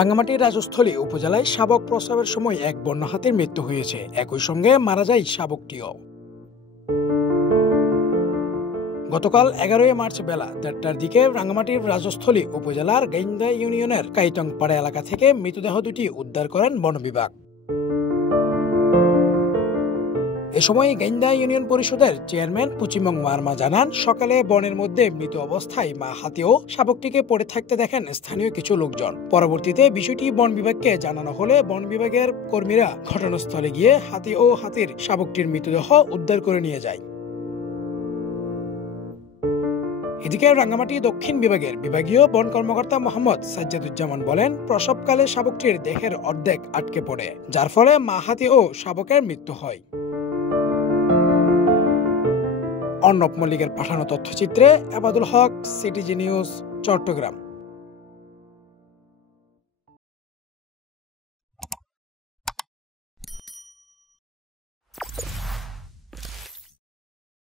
রাঙ্গামাটির রাজস্থলী উপজেলায় শাবক প্রসবের সময় এক বন্য হাতির মৃত্যু হয়েছে। একই সঙ্গে মারা যায় শাবকটিও। গতকাল 11 মার্চ বেলা 1:30টার দিকে রাঙ্গামাটির রাজস্থলী উপজেলার গাইন্দা ইউনিয়নের কাইটংপাড়া এলাকা থেকে মৃতদেহ দুটি উদ্ধার করেন বন বিভাগ। এ সময় গাইন্দা ইউনিয়ন পরিষদের চেয়ারম্যান পুচিমং মারমা জানান, সকালে বনের মধ্যে মৃত অবস্থায় মা হাতি ও শাবকটিকে পড়ে থাকতে দেখেন স্থানীয় কিছু লোকজন। পরবর্তীতে বিষয়টি বন বিভাগকে জানানো হলে বন বিভাগের কর্মীরা ঘটনাস্থলে গিয়ে হাতি ও হাতির শাবকটির মৃতদেহ উদ্ধার করে নিয়ে যায়। এদিকে রাঙ্গামাটি দক্ষিণ বিভাগের বিভাগীয় বন কর্মকর্তা মোহাম্মদ সাজ্জাদুজ্জামান বলেন, প্রসবকালে শাবকটির দেহের অর্ধেক আটকে পড়ে, যার ফলে মা হাতি ও শাবকের মৃত্যু হয়। অর্ণব মল্লিকের পাঠানো তথ্যচিত্রে আবাদুল হক, সিটিজি নিউজ, চট্টগ্রাম।